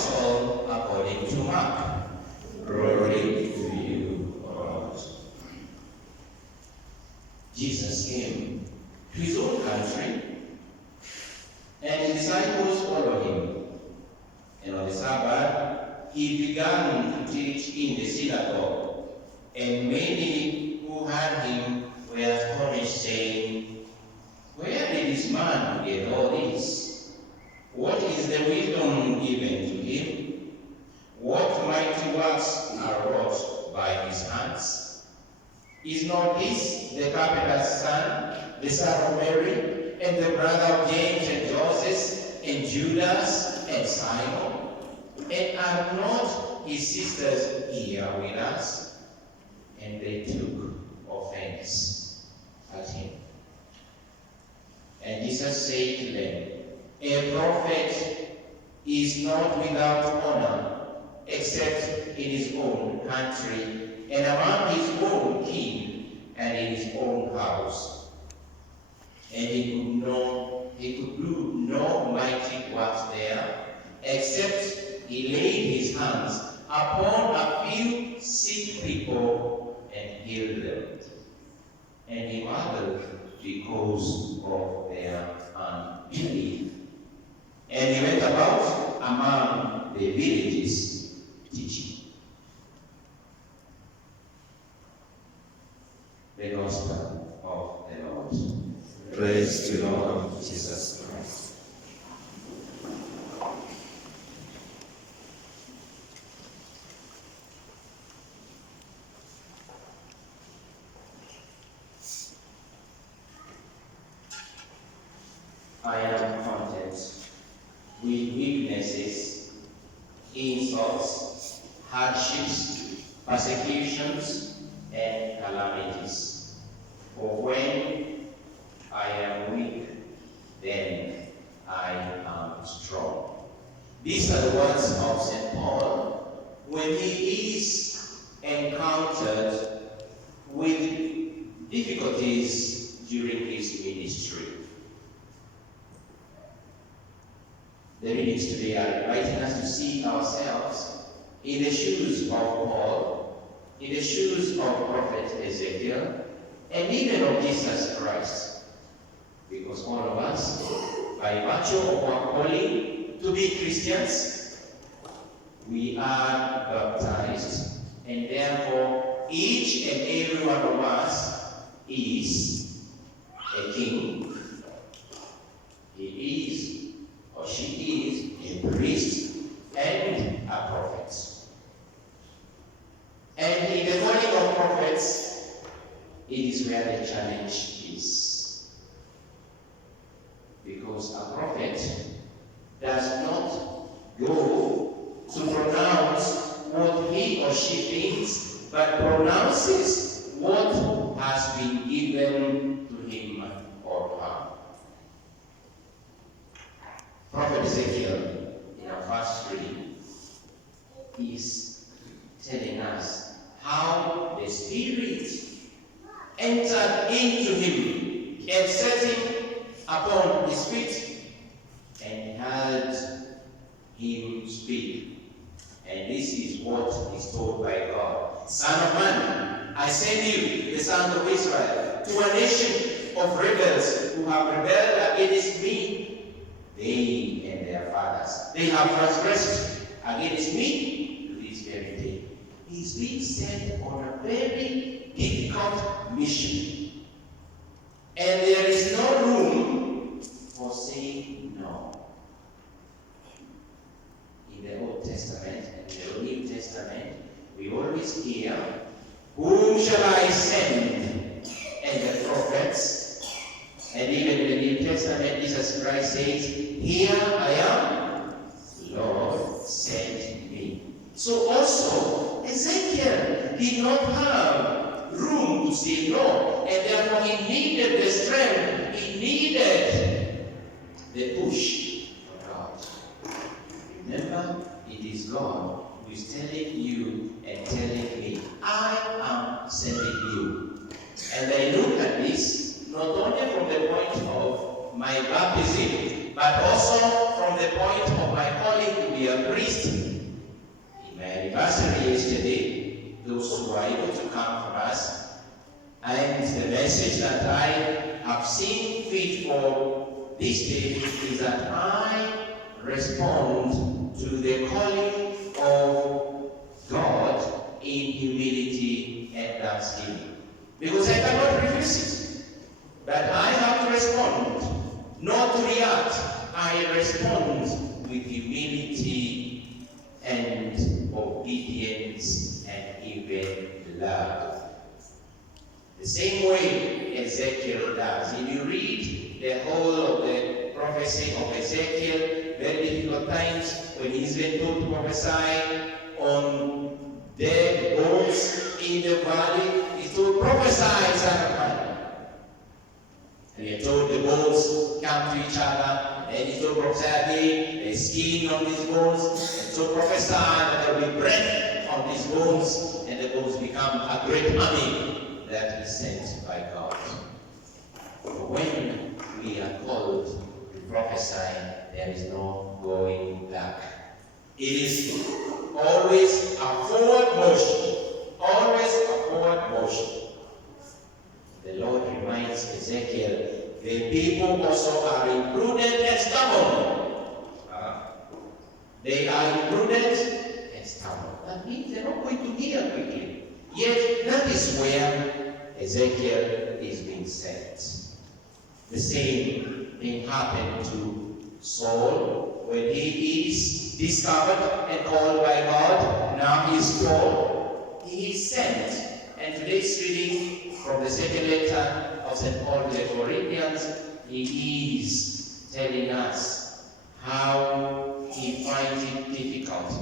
Gospel according to Mark. Glory to you, O Lord. Jesus came to his own country, and his disciples followed him. And on the Sabbath, he began to teach in the synagogue, and many who heard him were astonished, saying, "Where did this man get all this? What is the wisdom given to him? What mighty works are wrought by his hands? Is not this the carpenter's son, the son of Mary, and the brother of James and Joseph, and Judas, and Simon? And are not his sisters here with us?" And they took offense at him. And Jesus said to them, "A prophet is not without honor, except in his own country, and among his own kin, and in his own house." And he could do no mighty works there, except he laid his hands upon a few sick people and healed them. And he marveled because of their unbelief. And he went about among the villages teaching. The Gospel of the Lord. Praise to the Lord Jesus Christ. I am content with weaknesses, insults, hardships, persecutions, and calamities. For when I am weak, then I am strong. These are the words of St. Paul when he is encountered with difficulties during his ministry. The readings today are inviting us to see ourselves in the shoes of Paul, in the shoes of Prophet Ezekiel, and even of Jesus Christ. Because all of us, by virtue of our calling to be Christians, we are baptized, and therefore each and every one of us is a king. He is or she is a priest and a prophet. And in the calling of prophets, it is where the challenge is. Because a prophet does not go to pronounce what he or she thinks, but pronounces what has been given to him or her. Prophet Ezekiel, in our first reading, is telling us how the Spirit entered into him and set him upon his feet and heard him speak. And this is what is told by God. "Son of man, I send you, the sons of Israel, to a nation of rebels who have rebelled against me. They and their fathers, they have transgressed against me to this very day." He is being sent on a very difficult mission. And there is no room for saying no. In the Old Testament and the New Testament, we always hear, "Whom shall I send?" And the prophets. And even in the New Testament, Jesus Christ says, "Here I am, Lord, send me." So also, Ezekiel did not have room to say no, and therefore he needed the strength, he needed the push of God. Remember, it is God who is telling you and telling me, "I am sending you." And I look at this not only from the point of my baptism, but also from from the point of my calling to be a priest. In my anniversary yesterday, those who are able to come for us, and the message that I have seen fit for this day is that I respond to the calling of God in humility and thanksgiving. Because I cannot refuse it. But I have to respond, not to react. I respond with humility and obedience and even love. The same way Ezekiel does. If you read the whole of the prophecy of Ezekiel, very difficult times when he's been told to prophesy on dead bones in the valley, he's told prophesy in valley. And he told the bones come to each other, and he told prophesy again, the skin on these bones, and so prophesy that there will be breath on these bones, and the bones become a great army that is sent by God. For when we are called to prophesy, there is no going back. It is always a forward motion. Always a forward motion. The Lord reminds Ezekiel, the people also are imprudent and stubborn. They are imprudent and stubborn. That means they're not going to hear quickly. Yet that is where Ezekiel is being sent. The same thing happened to Saul when he is discovered and called by God. Now he is called. He is sent. And today's reading from the second letter of St. Paul to the Corinthians, he is telling us how he finds it difficult.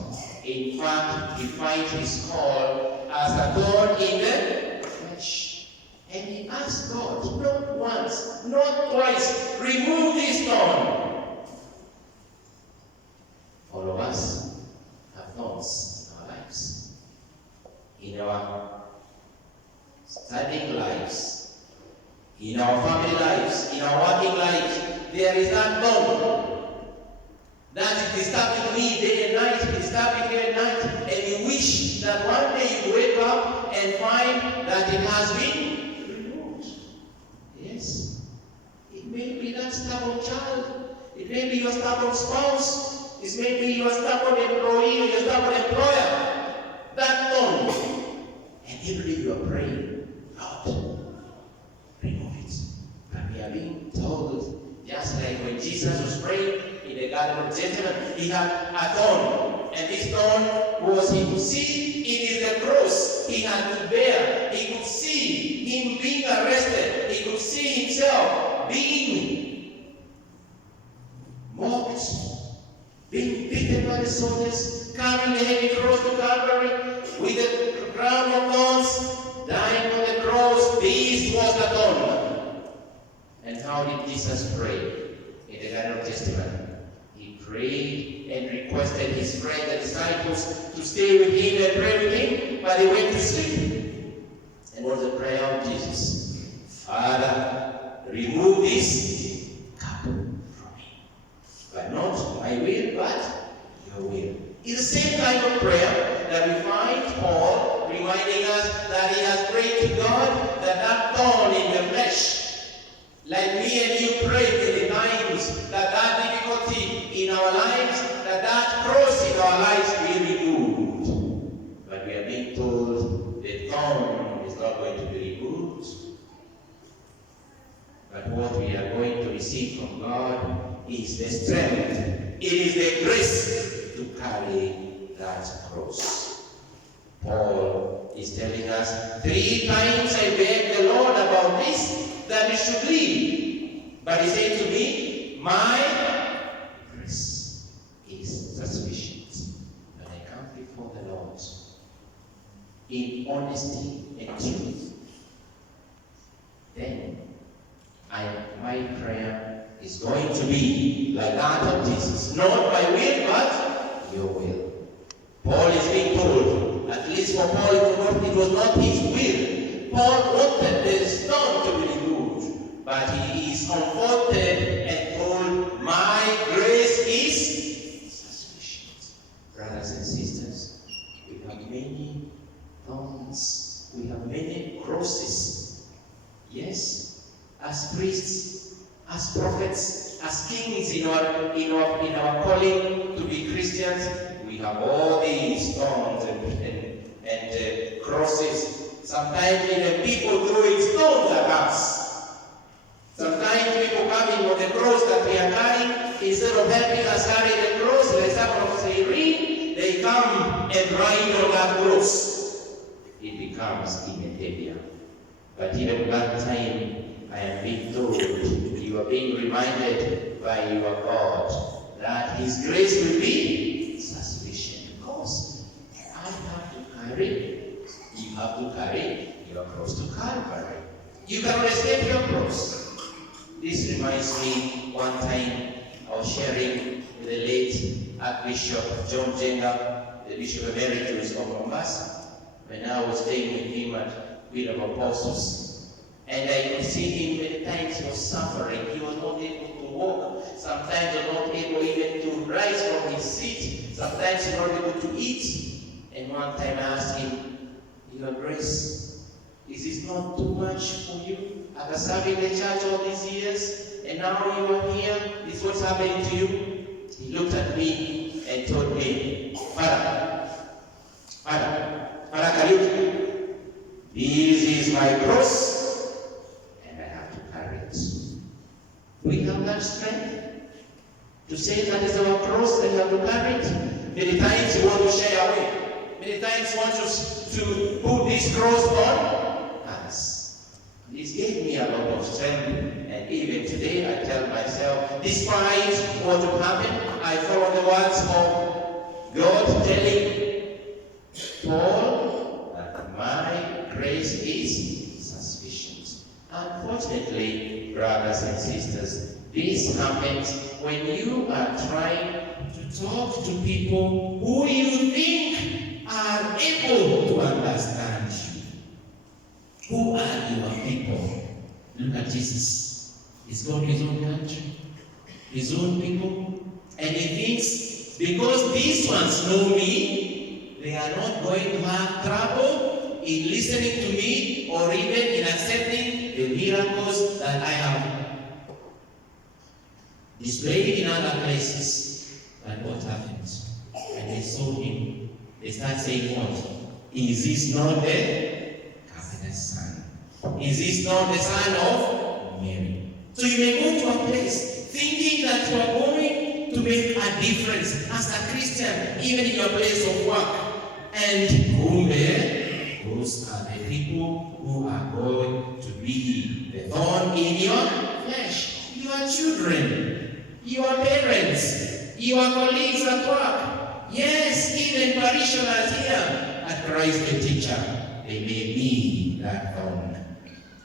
In fact, he finds his call as a thorn in the flesh. And he asks God, not once, not twice, remove this thorn. All of us have thorns in our lives. In our studying lives, in our family lives, in our working lives, there is that thorn that is disturbing me day and night, disturbing day and night, and you wish that one day you wake up and find that it has been removed. Yes. It may be that stubborn child, it may be your stubborn spouse, it may be your stubborn employee or your stubborn employer. That thorn. And every day you are praying, Lord, remove it. But we are being told, just like when Jesus was praying in the Garden of Gethsemane, he had a thorn. And this thorn was, he could see it is the cross he had to bear. He could see him being arrested. He could see himself being mocked, being beaten by the soldiers, carrying the heavy cross to Calvary with the crown of thorns, dying on the cross. This was the thorn. And how did Jesus pray in the Garden of Gethsemane? He prayed and requested his friends, the disciples, to stay with him and pray with him, but they went to sleep. And what was the prayer of Jesus? Father, remove this cup from me. But not my will, but your will. It's the same kind of prayer that we find Paul reminding us that he has prayed to God that thorn in the flesh, like me and you prayed in the times that difficulty in our lives, that cross in our lives be removed. But we are being told the thorn is not going to be removed. But what we are going to receive from God is the strength. It is the grace to carry that cross. Paul is telling us, 3 times I begged the Lord about this, that it should leave. But he said to me, my grace is sufficient. When I come before the Lord in honesty and truth, then my prayer is going to be like that of Jesus. Not my will, but your will. Paul is being told, at least for Paul, it was not his will. Paul wanted the stone to be removed, but he is comforted and told, my grace is brothers and sisters, we have many thorns. We have many crosses. Yes, as priests, as prophets, as kings in our calling to be Christians, we have all these thorns and crosses. Sometimes even people throwing stones at us. Sometimes people coming on the cross that we are carrying, instead of helping us carry the cross, like someone say, read, they come and ride on that cross. It becomes even heavier. But even that time, I am being told, you are being reminded by your God that His grace will be sufficient. Because I have to carry, you have to carry your cross to Calvary. You cannot escape your cross. This reminds me one time I was sharing with the late Archbishop John Jenga, the Bishop Emeritus of Mombasa, when I was staying with him at Wheel of Apostles. And I could see him many times he was suffering. He was not able to walk. Sometimes he was not able even to rise from his seat. Sometimes he was not able to eat. And one time I asked him, Your Grace, is this not too much for you? After serving the church all these years, and now you are here, this is what's happening to you? He looked at me and told me, Father Kariuki, this is my cross, and I have to carry it. We have that strength to say that is our cross and we have to carry it. Many times you want to shy away. Many times you want to put this cross on us. This gave me a lot of strength, and even today I tell myself, despite what will happen, I follow the words of God telling Paul that my grace is sufficient. Unfortunately, brothers and sisters, this happens when you are trying to talk to people who you think are able to understand you. Who are your people? Look at Jesus. He's got his own country, his own people, and he thinks because these ones know me, they are not going to have trouble in listening to me or even in accepting the miracles that I have displayed in other places. And what happened? And they saw him. They start saying what? Is this not the Son? Is this not the son of Mary? So you may go to a place thinking that you are going to make a difference as a Christian, even in your place of work. And go there, those are the people who are going to be the thorn in your flesh. Your children, your parents, your colleagues at work. Yes, even parishioners here at Christ the Teacher. They may be that thorn.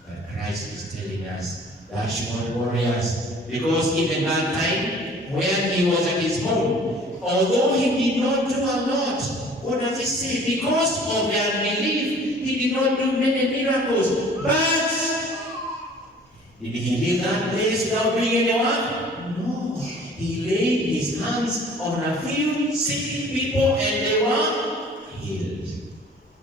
But Christ is telling us that should not worry us. Because even that time, when he was at his home, although he did not do a lot, what does he say? Because of their unbelief, he did not do many miracles. But did he leave that place without doing any work? No. He laid his hands on a few sick people and they were healed.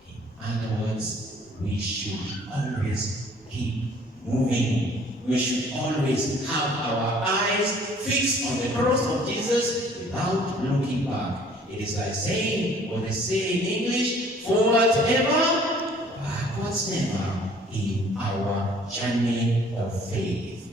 In other words, we should always keep moving. We should always have our eyes fixed on the cross of Jesus without looking back. It is like saying what they say in English, forwards ever, backwards never, in our journey of faith.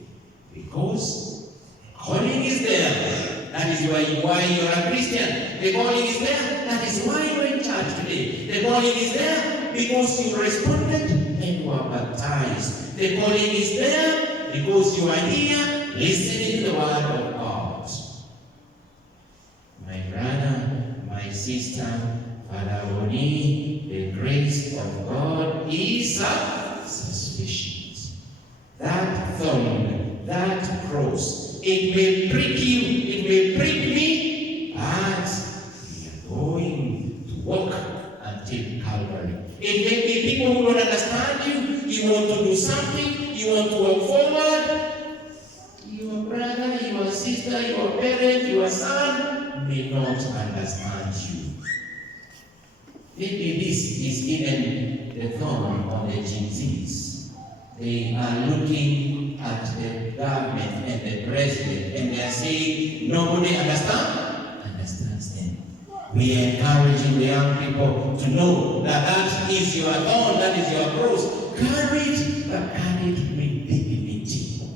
Because the calling is there. That is why you are a Christian. The calling is there. That is why you are in church today. The calling is there because you responded and you are baptized. The calling is there because you are here listening to the word of God. My brother, my sister, Father Oni, the grace of God is sufficient. That thorn, that cross, it may prick you, it may prick me, but we are going to walk until Calvary. It may be people who don't understand you. You want to do something, you want to walk forward. Your brother, your sister, your parent, your son may not understand. has earned you. Maybe this is even the thorn on the Gen Zs. They are looking at the government and the president and they are saying, nobody understands them. We are encouraging the young people to know that that is your thorn, that is your cross. Carry it, but carry it with dignity.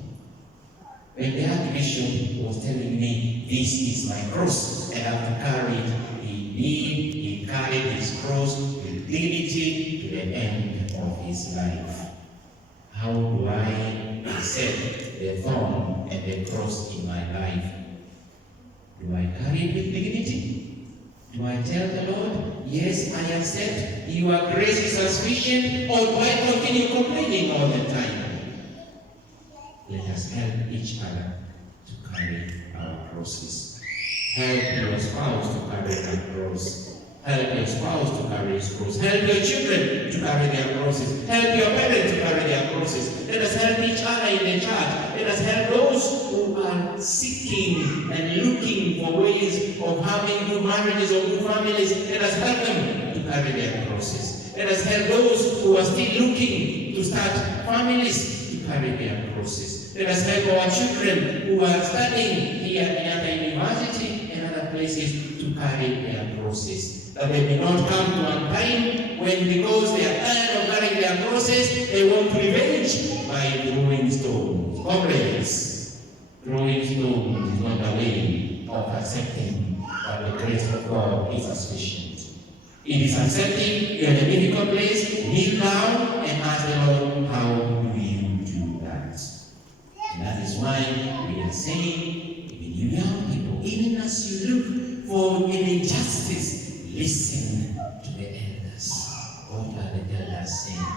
When the Archbishop was telling me, this is my cross, and I have to carry it, he carried his cross with dignity to the end of his life. How do I accept the thorn and the cross in my life? Do I carry it with dignity? Do I tell the Lord, yes, I accept your grace is sufficient, or do I continue complaining all the time? Let us help each other to carry our crosses. Help your spouse to carry their cross. Help your spouse to carry his cross. Help your children to carry their crosses. Help your parents to carry their crosses. Let us help each other in the church. Let us help those who are seeking and looking for ways of having good marriages or good families. Let us help them to carry their crosses. Let us help those who are still looking to start families to carry their crosses. Let us help our children who are studying here in other university and other places to carry their crosses. That they may not come to a time when, because they are tired of carrying their crosses, they want revenge by throwing stones. Comrades, throwing stones is not a way of accepting that the grace of God is sufficient. It is accepting you are in a difficult place, kneel down and ask the Lord, how do you do that? And that is why we are saying, even you young people, even as you look for an injustice, listen to the elders. What are the elders saying?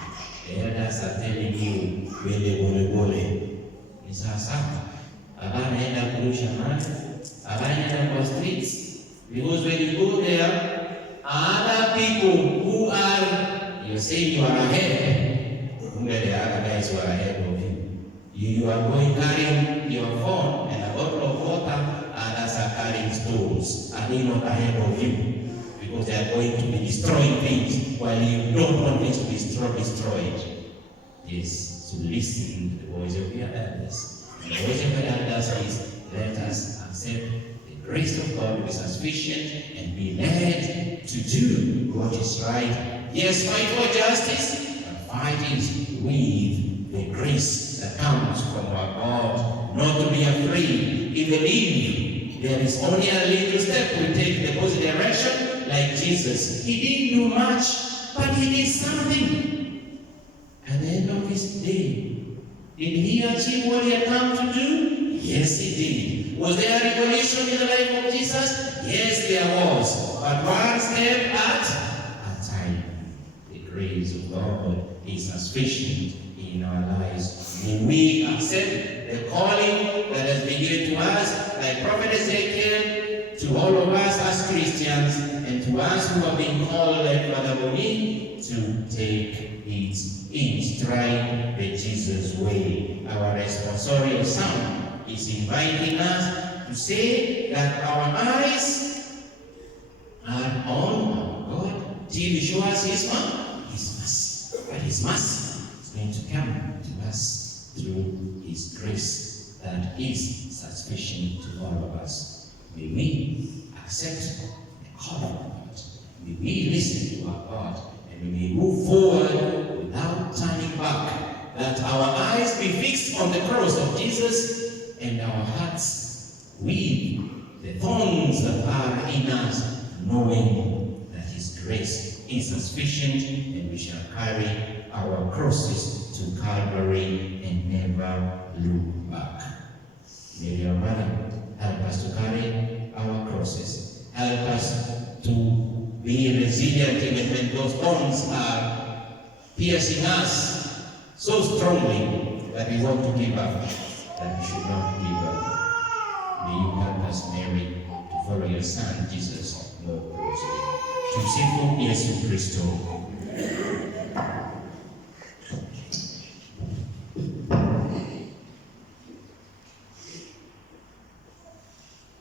The elders are telling you, wele. Ni sasa. Abanaenda kurusha maji. Abanaenda kwa streets. Because when you go there, other people who are, you're saying you are ahead. The other guys who are ahead of you. You are going carrying your phone and a bottle of water, others are carrying stones. Are they not ahead of you? Because they are going to be destroying things while you don't want things to be destroyed. Yes, so listen to the voice of your elders. And the voice of your elders is, let us accept the grace of God which is sufficient and be led to do what is right. Yes, fight for justice, but fight it with the grace that comes from our God. Not to be afraid, even if there is only a little step we take in the opposite direction. Like Jesus, he didn't do much, but he did something. At the end of his day, did he achieve what he had come to do? Yes, he did. Was there a revolution in the life of Jesus? Yes, there was. But one step at a time. The grace of God is sufficient in our lives. May we accept the calling that has been given to us, like Prophet Ezekiel, to all of us as Christians, and to us who have been called, like Father Boni, to take it in stride the Jesus way. Our responsorial psalm is inviting us to say that our eyes are on our God till He shows us His mercy. But His mercy is going to come to us through His grace that is sufficient to all of us. May we accept the call of God. May we listen to our God, and we may move forward without turning back. That our eyes be fixed on the cross of Jesus, and our hearts with the thorns that are in us, knowing that His grace is sufficient, and we shall carry our crosses to Calvary and never look back. May your Mother help us to carry our crosses. Help us to be resilient even when those thorns are piercing us so strongly that we want to give up, that we should not give up. May you help us, Mary, to follow your Son, Jesus, more closely. Tumsifu Yesu Kristo.